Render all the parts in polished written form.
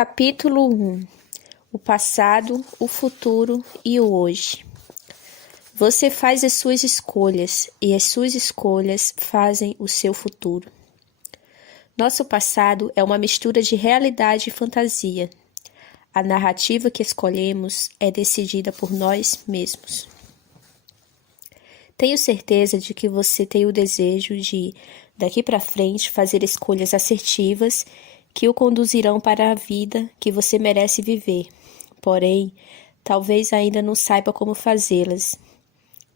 Capítulo 1. O passado, o futuro e o hoje. Você faz as suas escolhas e as suas escolhas fazem o seu futuro. Nosso passado é uma mistura de realidade e fantasia. A narrativa que escolhemos é decidida por nós mesmos. Tenho certeza de que você tem o desejo de, daqui para frente, fazer escolhas assertivas que o conduzirão para a vida que você merece viver. Porém, talvez ainda não saiba como fazê-las.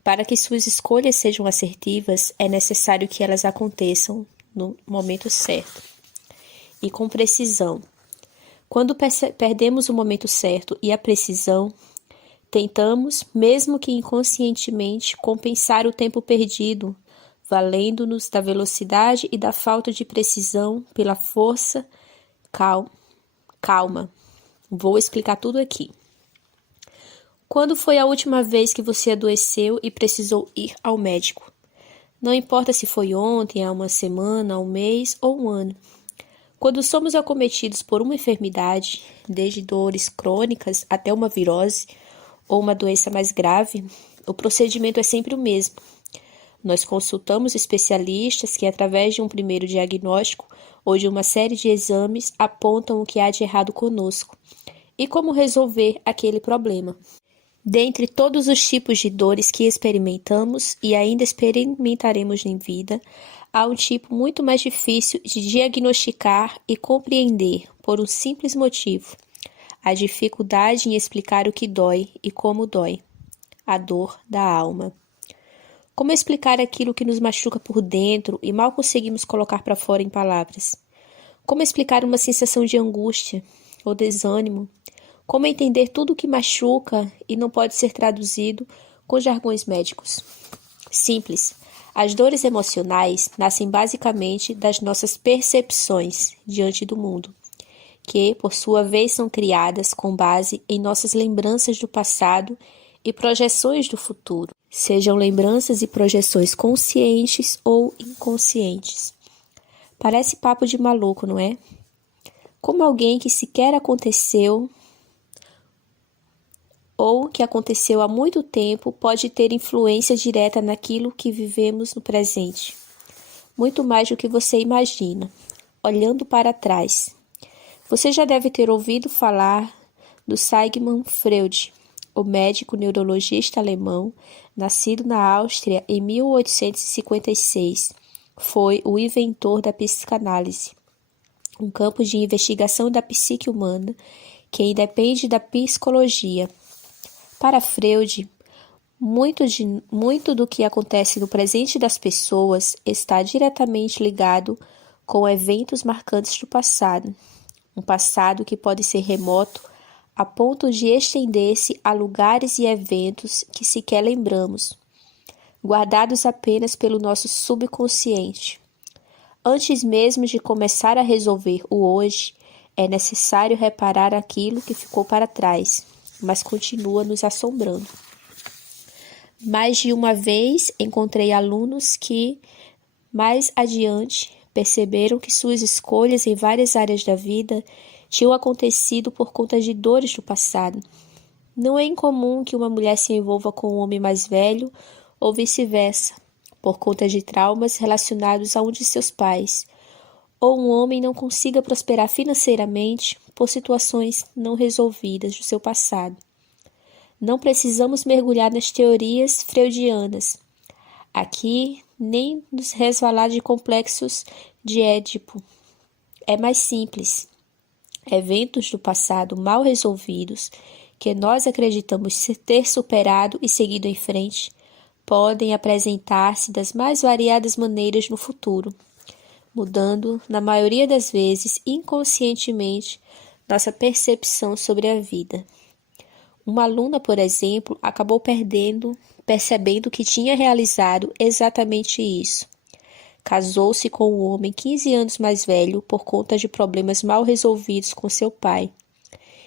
Para que suas escolhas sejam assertivas, é necessário que elas aconteçam no momento certo e com precisão. Quando perdemos o momento certo e a precisão, tentamos, mesmo que inconscientemente, compensar o tempo perdido, valendo-nos da velocidade e da falta de precisão pela força. Calma. Vou explicar tudo aqui. Quando foi a última vez que você adoeceu e precisou ir ao médico? Não importa se foi ontem, há uma semana, há um mês ou um ano. Quando somos acometidos por uma enfermidade, desde dores crônicas até uma virose ou uma doença mais grave, o procedimento é sempre o mesmo. Nós consultamos especialistas que, através de um primeiro diagnóstico ou de uma série de exames, apontam o que há de errado conosco e como resolver aquele problema. Dentre todos os tipos de dores que experimentamos e ainda experimentaremos em vida, há um tipo muito mais difícil de diagnosticar e compreender por um simples motivo: a dificuldade em explicar o que dói e como dói. A dor da alma. Como explicar aquilo que nos machuca por dentro e mal conseguimos colocar para fora em palavras? Como explicar uma sensação de angústia ou desânimo? Como entender tudo o que machuca e não pode ser traduzido com jargões médicos? Simples. As dores emocionais nascem basicamente das nossas percepções diante do mundo, que, por sua vez, são criadas com base em nossas lembranças do passado e projeções do futuro, sejam lembranças e projeções conscientes ou inconscientes. Parece papo de maluco, não é? Como alguém que sequer aconteceu ou que aconteceu há muito tempo pode ter influência direta naquilo que vivemos no presente. Muito mais do que você imagina. Olhando para trás. Você já deve ter ouvido falar do Sigmund Freud, o médico neurologista alemão, nascido na Áustria em 1856. Foi o inventor da psicanálise, um campo de investigação da psique humana que independe da psicologia. Para Freud, muito do que acontece no presente das pessoas está diretamente ligado com eventos marcantes do passado. Um passado que pode ser remoto a ponto de estender-se a lugares e eventos que sequer lembramos, guardados apenas pelo nosso subconsciente. Antes mesmo de começar a resolver o hoje, é necessário reparar aquilo que ficou para trás, mas continua nos assombrando. Mais de uma vez encontrei alunos que, mais adiante, perceberam que suas escolhas em várias áreas da vida tinham acontecido por conta de dores do passado. Não é incomum que uma mulher se envolva com um homem mais velho ou vice-versa, por conta de traumas relacionados a um de seus pais, ou um homem não consiga prosperar financeiramente por situações não resolvidas do seu passado. Não precisamos mergulhar nas teorias freudianas. Aqui, nem nos resvalar de complexos de Édipo. É mais simples. Eventos do passado mal resolvidos, que nós acreditamos ter superado e seguido em frente, podem apresentar-se das mais variadas maneiras no futuro, mudando, na maioria das vezes, inconscientemente, nossa percepção sobre a vida. Uma aluna, por exemplo, acabou percebendo que tinha realizado exatamente isso. Casou-se com um homem 15 anos mais velho por conta de problemas mal resolvidos com seu pai.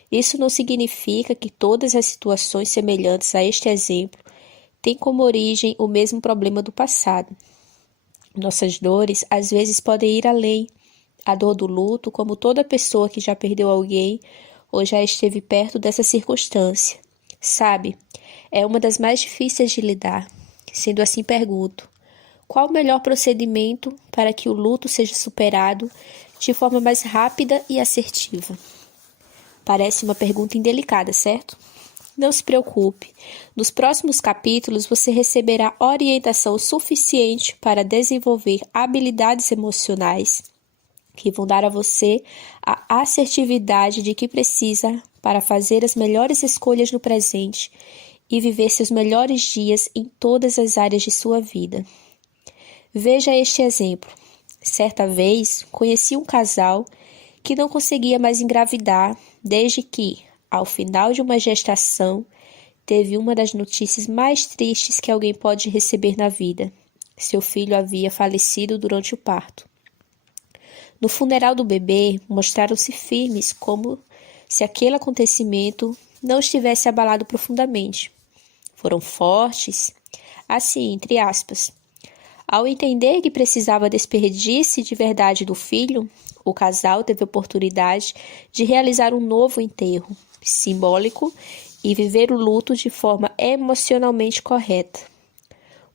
Isso não significa que todas as situações semelhantes a este exemplo têm como origem o mesmo problema do passado. Nossas dores às vezes podem ir além, A dor do luto, como toda pessoa que já perdeu alguém ou já esteve perto dessa circunstância, sabe, é uma das mais difíceis de lidar. Sendo assim, pergunto: qual o melhor procedimento para que o luto seja superado de forma mais rápida e assertiva? Parece uma pergunta indelicada, certo? Não se preocupe. Nos próximos capítulos você receberá orientação suficiente para desenvolver habilidades emocionais que vão dar a você a assertividade de que precisa para fazer as melhores escolhas no presente e viver seus melhores dias em todas as áreas de sua vida. Veja este exemplo. Certa vez, conheci um casal que não conseguia mais engravidar desde que, ao final de uma gestação, teve uma das notícias mais tristes que alguém pode receber na vida. Seu filho havia falecido durante o parto. No funeral do bebê, mostraram-se firmes, como se aquele acontecimento não estivesse abalado profundamente. Foram fortes, assim, entre aspas. Ao entender que precisava despedir-se de verdade do filho, o casal teve a oportunidade de realizar um novo enterro, simbólico, e viver o luto de forma emocionalmente correta.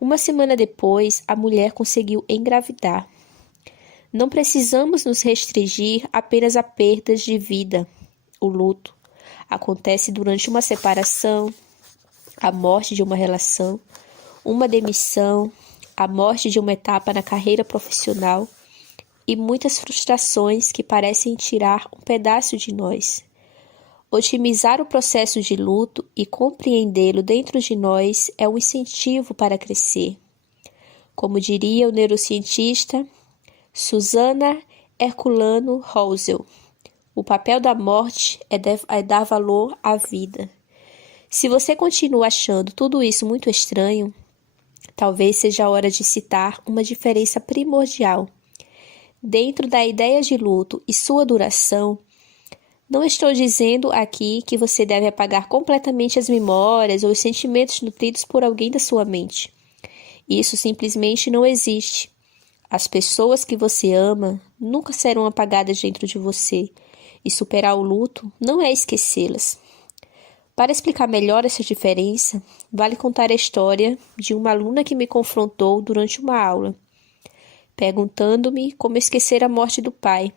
Uma semana depois, a mulher conseguiu engravidar. Não precisamos nos restringir apenas a perdas de vida. O luto acontece durante uma separação, a morte de uma relação, uma demissão, a morte de uma etapa na carreira profissional e muitas frustrações que parecem tirar um pedaço de nós. Otimizar o processo de luto e compreendê-lo dentro de nós é um incentivo para crescer. Como diria o neurocientista Susana Herculano Rosel, o papel da morte é dar valor à vida. Se você continua achando tudo isso muito estranho, talvez seja a hora de citar uma diferença primordial. Dentro da ideia de luto e sua duração, não estou dizendo aqui que você deve apagar completamente as memórias ou os sentimentos nutridos por alguém da sua mente. Isso simplesmente não existe. As pessoas que você ama nunca serão apagadas dentro de você, e superar o luto não é esquecê-las. Para explicar melhor essa diferença, vale contar a história de uma aluna que me confrontou durante uma aula, perguntando-me como esquecer a morte do pai.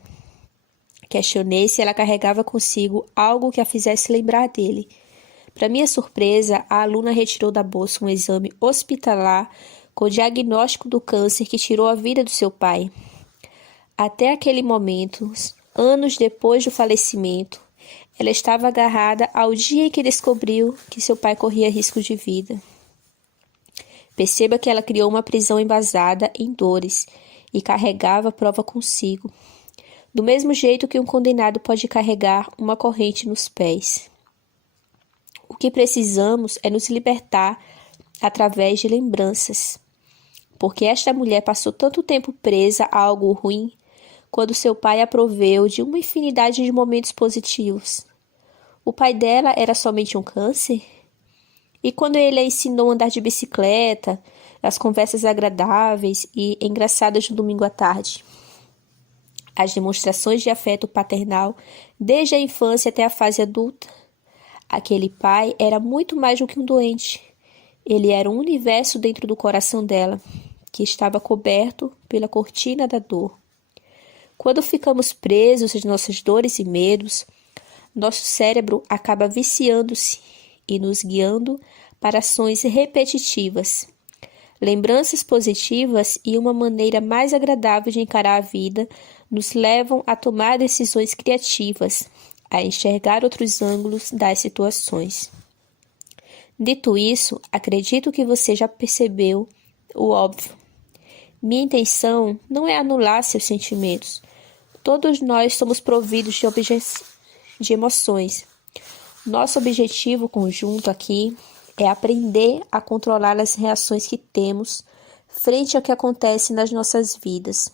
Questionei se ela carregava consigo algo que a fizesse lembrar dele. Para minha surpresa, a aluna retirou da bolsa um exame hospitalar com o diagnóstico do câncer que tirou a vida do seu pai. Até aquele momento, anos depois do falecimento, ela estava agarrada ao dia em que descobriu que seu pai corria risco de vida. Perceba que ela criou uma prisão embasada em dores e carregava a prova consigo, do mesmo jeito que um condenado pode carregar uma corrente nos pés. O que precisamos é nos libertar através de lembranças, porque esta mulher passou tanto tempo presa a algo ruim, quando seu pai a proveu de uma infinidade de momentos positivos. O pai dela era somente um câncer? E quando ele a ensinou a andar de bicicleta, as conversas agradáveis e engraçadas no domingo à tarde? As demonstrações de afeto paternal desde a infância até a fase adulta? Aquele pai era muito mais do que um doente. Ele era um universo dentro do coração dela, que estava coberto pela cortina da dor. Quando ficamos presos às nossas dores e medos, nosso cérebro acaba viciando-se e nos guiando para ações repetitivas. Lembranças positivas e uma maneira mais agradável de encarar a vida nos levam a tomar decisões criativas, a enxergar outros ângulos das situações. Dito isso, acredito que você já percebeu o óbvio. Minha intenção não é anular seus sentimentos. Todos nós somos providos de emoções. Nosso objetivo conjunto aqui é aprender a controlar as reações que temos frente ao que acontece nas nossas vidas.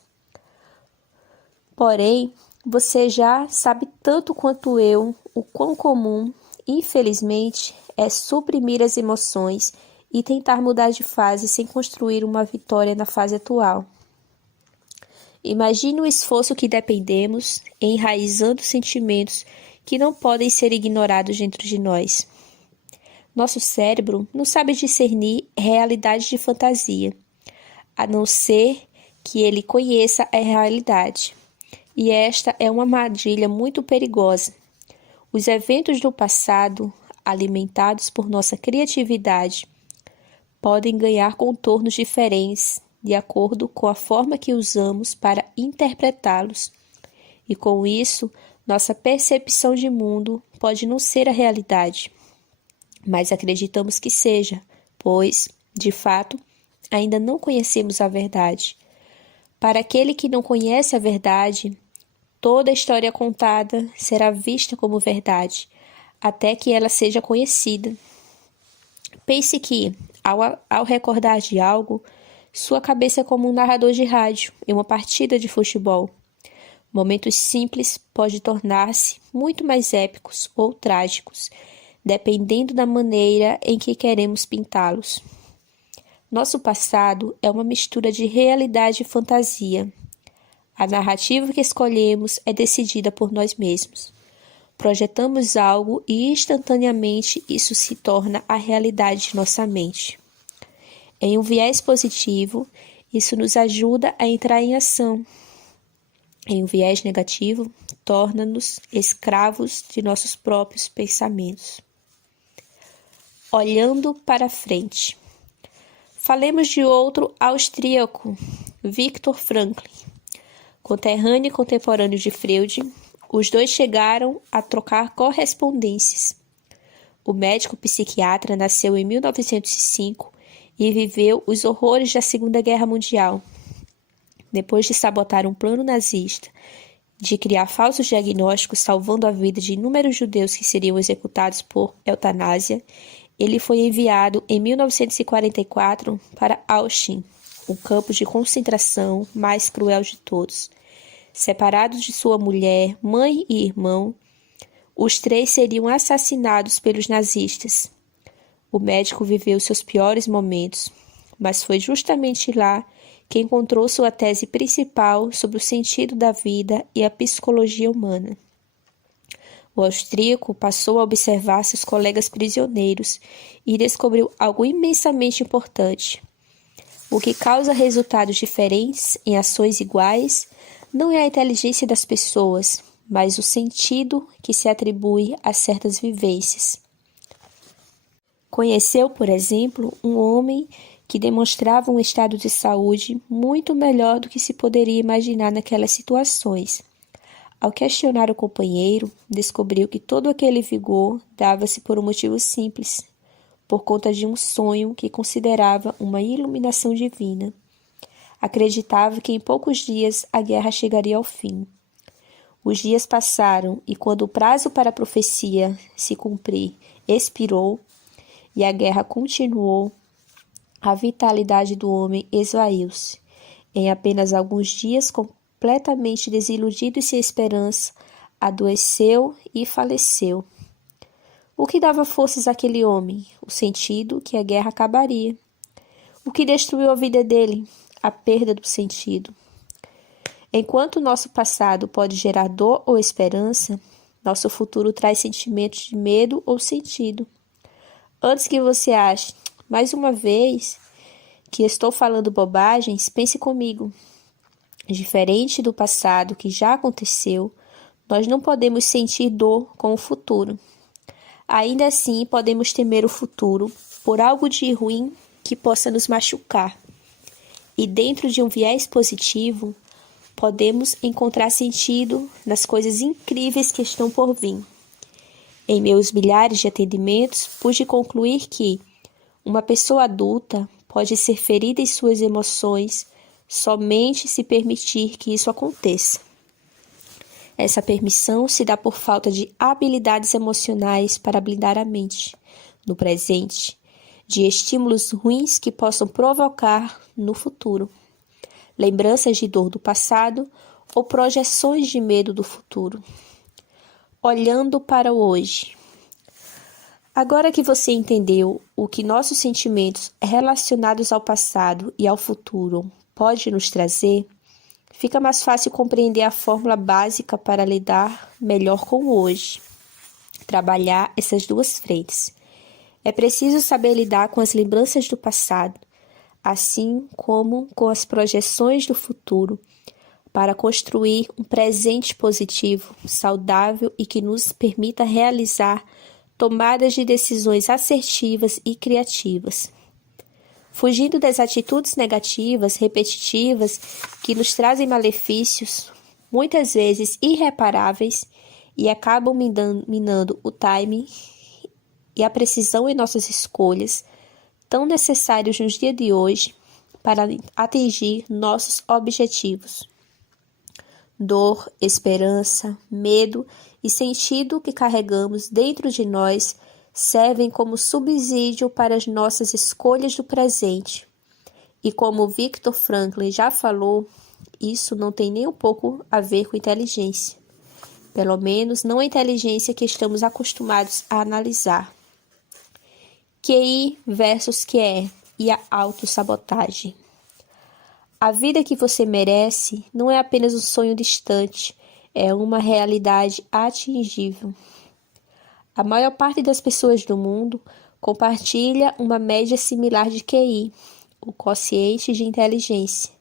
Porém, você já sabe tanto quanto eu o quão comum, infelizmente, é suprimir as emoções e tentar mudar de fase sem construir uma vitória na fase atual. Imagine o esforço que dependemos enraizando sentimentos que não podem ser ignorados dentro de nós. Nosso cérebro não sabe discernir realidade de fantasia, a não ser que ele conheça a realidade. E esta é uma armadilha muito perigosa. Os eventos do passado, alimentados por nossa criatividade, podem ganhar contornos diferentes de acordo com a forma que usamos para interpretá-los. E com isso, nossa percepção de mundo pode não ser a realidade, mas acreditamos que seja, pois, de fato, ainda não conhecemos a verdade. Para aquele que não conhece a verdade, toda a história contada será vista como verdade, até que ela seja conhecida. Pense que, ao recordar de algo, sua cabeça é como um narrador de rádio em uma partida de futebol. Momentos simples podem tornar-se muito mais épicos ou trágicos, dependendo da maneira em que queremos pintá-los. Nosso passado é uma mistura de realidade e fantasia. A narrativa que escolhemos é decidida por nós mesmos. Projetamos algo e instantaneamente isso se torna a realidade de nossa mente. Em um viés positivo, isso nos ajuda a entrar em ação. Em um viés negativo, torna-nos escravos de nossos próprios pensamentos. Olhando para frente. Falemos de outro austríaco, Viktor Frankl. Conterrâneo e contemporâneo de Freud, os dois chegaram a trocar correspondências. O médico psiquiatra nasceu em 1905 e viveu os horrores da Segunda Guerra Mundial. Depois de sabotar um plano nazista de criar falsos diagnósticos salvando a vida de inúmeros judeus que seriam executados por eutanásia, ele foi enviado em 1944 para Auschwitz, o campo de concentração mais cruel de todos. Separados de sua mulher, mãe e irmão, os três seriam assassinados pelos nazistas. O médico viveu seus piores momentos, mas foi justamente lá que encontrou sua tese principal sobre o sentido da vida e a psicologia humana. O austríaco passou a observar seus colegas prisioneiros e descobriu algo imensamente importante. O que causa resultados diferentes em ações iguais não é a inteligência das pessoas, mas o sentido que se atribui a certas vivências. Conheceu, por exemplo, um homem que demonstrava um estado de saúde muito melhor do que se poderia imaginar naquelas situações. Ao questionar o companheiro, descobriu que todo aquele vigor dava-se por um motivo simples, por conta de um sonho que considerava uma iluminação divina. Acreditava que em poucos dias a guerra chegaria ao fim. Os dias passaram e quando o prazo para a profecia se cumprir expirou e a guerra continuou, a vitalidade do homem esvaiu-se. Em apenas alguns dias, completamente desiludido e sem esperança, adoeceu e faleceu. O que dava forças àquele homem? O sentido que a guerra acabaria. O que destruiu a vida dele? A perda do sentido. Enquanto o nosso passado pode gerar dor ou esperança, nosso futuro traz sentimentos de medo ou sentido. Antes que você ache, mais uma vez, que estou falando bobagens, pense comigo. Diferente do passado que já aconteceu, nós não podemos sentir dor com o futuro. Ainda assim, podemos temer o futuro por algo de ruim que possa nos machucar. E dentro de um viés positivo, podemos encontrar sentido nas coisas incríveis que estão por vir. Em meus milhares de atendimentos, pude concluir que uma pessoa adulta pode ser ferida em suas emoções somente se permitir que isso aconteça. Essa permissão se dá por falta de habilidades emocionais para blindar a mente, no presente, de estímulos ruins que possam provocar no futuro. Lembranças de dor do passado ou projeções de medo do futuro. Olhando para o hoje. Agora que você entendeu o que nossos sentimentos relacionados ao passado e ao futuro podem nos trazer, fica mais fácil compreender a fórmula básica para lidar melhor com o hoje. Trabalhar essas duas frentes. É preciso saber lidar com as lembranças do passado, assim como com as projeções do futuro, para construir um presente positivo, saudável e que nos permita realizar tomadas de decisões assertivas e criativas. Fugindo das atitudes negativas, repetitivas, que nos trazem malefícios, muitas vezes irreparáveis, e acabam minando o timing e a precisão em nossas escolhas, tão necessários nos dias de hoje para atingir nossos objetivos. Dor, esperança, medo e sentido que carregamos dentro de nós servem como subsídio para as nossas escolhas do presente. E como Viktor Frankl já falou, isso não tem nem um pouco a ver com inteligência. Pelo menos não a inteligência que estamos acostumados a analisar. QI versus QE e a autossabotagem. A vida que você merece não é apenas um sonho distante, é uma realidade atingível. A maior parte das pessoas do mundo compartilha uma média similar de QI, o quociente de inteligência,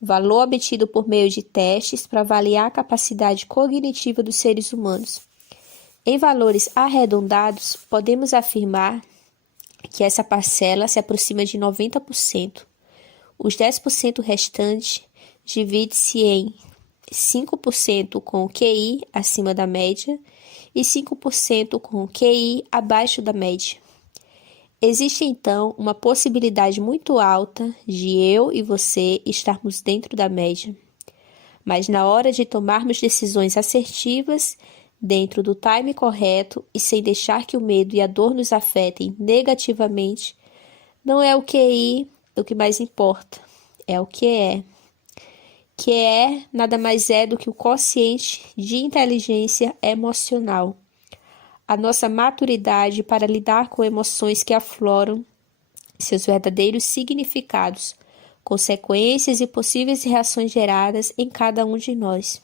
valor obtido por meio de testes para avaliar a capacidade cognitiva dos seres humanos. Em valores arredondados, podemos afirmar que essa parcela se aproxima de 90%. Os 10% restantes divide-se em 5% com o QI acima da média e 5% com o QI abaixo da média. Existe, então, uma possibilidade muito alta de eu e você estarmos dentro da média. Mas na hora de tomarmos decisões assertivas, dentro do time correto e sem deixar que o medo e a dor nos afetem negativamente, não é o QI o que mais importa, é o que é. Que é nada mais é do que o quociente de inteligência emocional. A nossa maturidade para lidar com emoções que afloram seus verdadeiros significados, consequências e possíveis reações geradas em cada um de nós.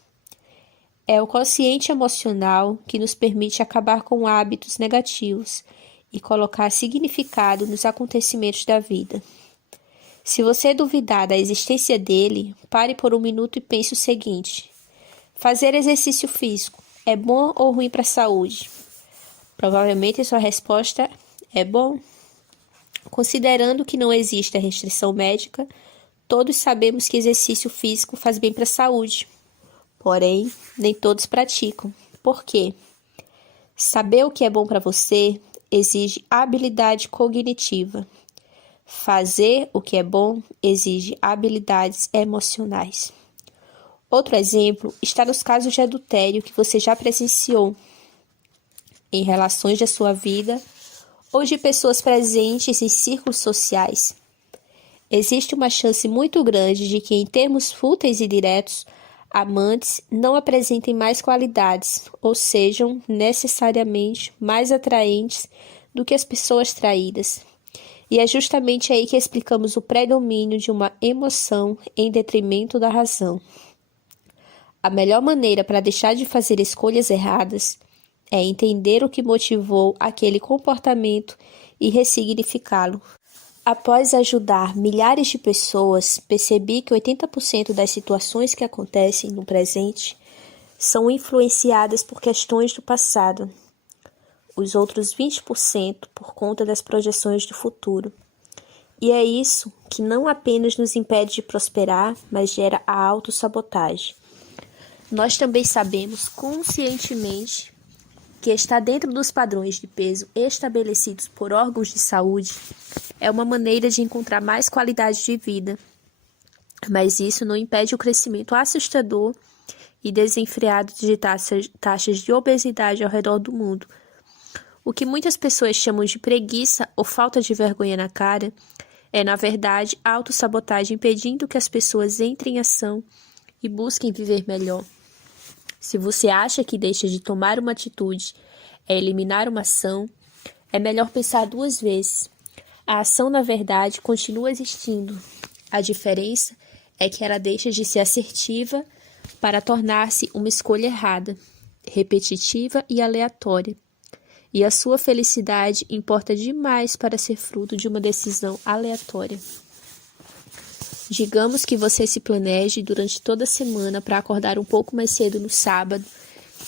É o quociente emocional que nos permite acabar com hábitos negativos e colocar significado nos acontecimentos da vida. Se você duvidar da existência dele, pare por um minuto e pense o seguinte: fazer exercício físico é bom ou ruim para a saúde? Provavelmente sua resposta é bom. Considerando que não existe a restrição médica, todos sabemos que exercício físico faz bem para a saúde. Porém, nem todos praticam. Por quê? Saber o que é bom para você exige habilidade cognitiva. Fazer o que é bom exige habilidades emocionais. Outro exemplo está nos casos de adultério que você já presenciou em relações da sua vida ou de pessoas presentes em círculos sociais. Existe uma chance muito grande de que, em termos fúteis e diretos, amantes não apresentem mais qualidades ou sejam necessariamente mais atraentes do que as pessoas traídas. E é justamente aí que explicamos o predomínio de uma emoção em detrimento da razão. A melhor maneira para deixar de fazer escolhas erradas é entender o que motivou aquele comportamento e ressignificá-lo. Após ajudar milhares de pessoas, percebi que 80% das situações que acontecem no presente são influenciadas por questões do passado. Os outros 20% por conta das projeções do futuro. E é isso que não apenas nos impede de prosperar, mas gera a autossabotagem. Nós também sabemos conscientemente que estar dentro dos padrões de peso estabelecidos por órgãos de saúde é uma maneira de encontrar mais qualidade de vida. Mas isso não impede o crescimento assustador e desenfreado de taxas de obesidade ao redor do mundo. O que muitas pessoas chamam de preguiça ou falta de vergonha na cara é, na verdade, a autossabotagem impedindo que as pessoas entrem em ação e busquem viver melhor. Se você acha que deixa de tomar uma atitude é eliminar uma ação, é melhor pensar duas vezes. A ação, na verdade, continua existindo. A diferença é que ela deixa de ser assertiva para tornar-se uma escolha errada, repetitiva e aleatória. E a sua felicidade importa demais para ser fruto de uma decisão aleatória. Digamos que você se planeje durante toda a semana para acordar um pouco mais cedo no sábado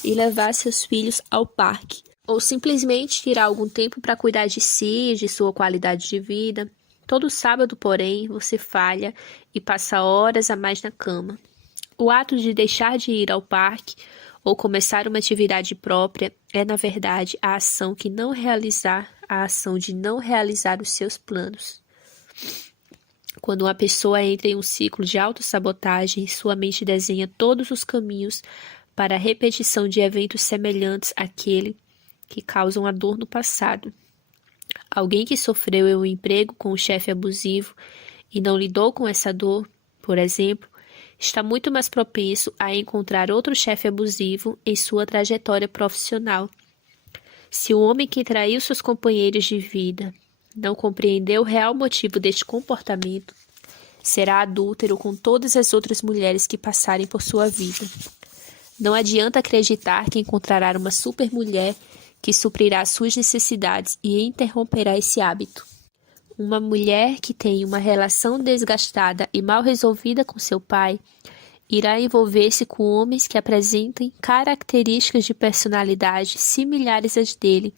e levar seus filhos ao parque, ou simplesmente tirar algum tempo para cuidar de si e de sua qualidade de vida. Todo sábado, porém, você falha e passa horas a mais na cama. O ato de deixar de ir ao parque ou começar uma atividade própria é, na verdade, a ação de não realizar os seus planos. Quando uma pessoa entra em um ciclo de autossabotagem, sua mente desenha todos os caminhos para a repetição de eventos semelhantes àquele que causam a dor no passado. Alguém que sofreu em um emprego com um chefe abusivo e não lidou com essa dor, por exemplo, está muito mais propenso a encontrar outro chefe abusivo em sua trajetória profissional. Se o homem que traiu seus companheiros de vida não compreendeu o real motivo deste comportamento, será adúltero com todas as outras mulheres que passarem por sua vida. Não adianta acreditar que encontrará uma supermulher que suprirá suas necessidades e interromperá esse hábito. Uma mulher que tem uma relação desgastada e mal resolvida com seu pai irá envolver-se com homens que apresentem características de personalidade similares às dele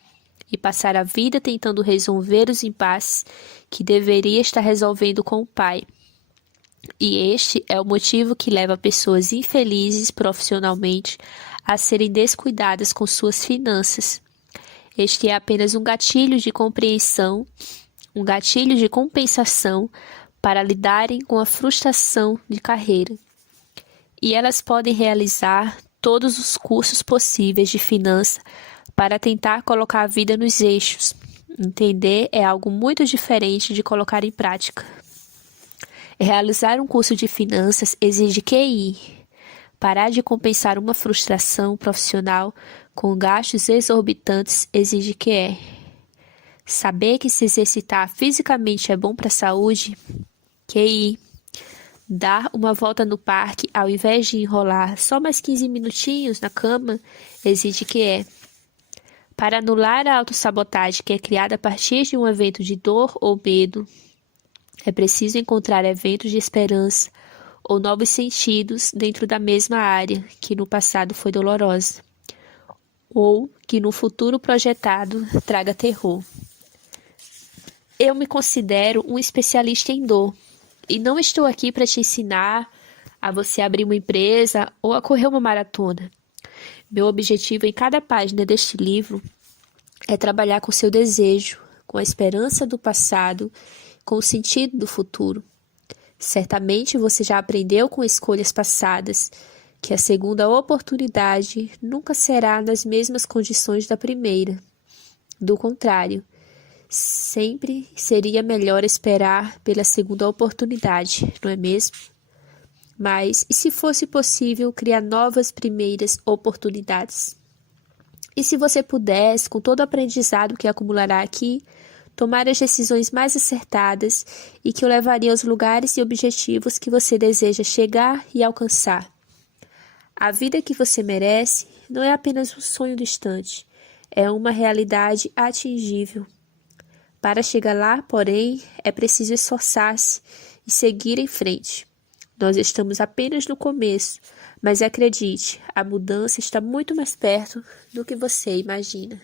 e passar a vida tentando resolver os impasses que deveria estar resolvendo com o pai. E este é o motivo que leva pessoas infelizes profissionalmente a serem descuidadas com suas finanças. Este é apenas um gatilho de compreensão, um gatilho de compensação para lidarem com a frustração de carreira. E elas podem realizar todos os cursos possíveis de finança para tentar colocar a vida nos eixos. Entender é algo muito diferente de colocar em prática. Realizar um curso de finanças exige QI. Parar de compensar uma frustração profissional com gastos exorbitantes exige QE. Saber que se exercitar fisicamente é bom para a saúde, QI. Dar uma volta no parque ao invés de enrolar só mais 15 minutinhos na cama exige QE. Para anular a autossabotagem que é criada a partir de um evento de dor ou medo, é preciso encontrar eventos de esperança ou novos sentidos dentro da mesma área que no passado foi dolorosa, ou que no futuro projetado traga terror. Eu me considero um especialista em dor e não estou aqui para te ensinar a você abrir uma empresa ou a correr uma maratona. Meu objetivo em cada página deste livro é trabalhar com seu desejo, com a esperança do passado, com o sentido do futuro. Certamente você já aprendeu com escolhas passadas que a segunda oportunidade nunca será nas mesmas condições da primeira. Do contrário, sempre seria melhor esperar pela segunda oportunidade, não é mesmo? Mas e se fosse possível criar novas primeiras oportunidades? E se você pudesse, com todo o aprendizado que acumulará aqui, tomar as decisões mais acertadas e que o levariam aos lugares e objetivos que você deseja chegar e alcançar? A vida que você merece não é apenas um sonho distante, é uma realidade atingível. Para chegar lá, porém, é preciso esforçar-se e seguir em frente. Nós estamos apenas no começo, mas acredite, a mudança está muito mais perto do que você imagina.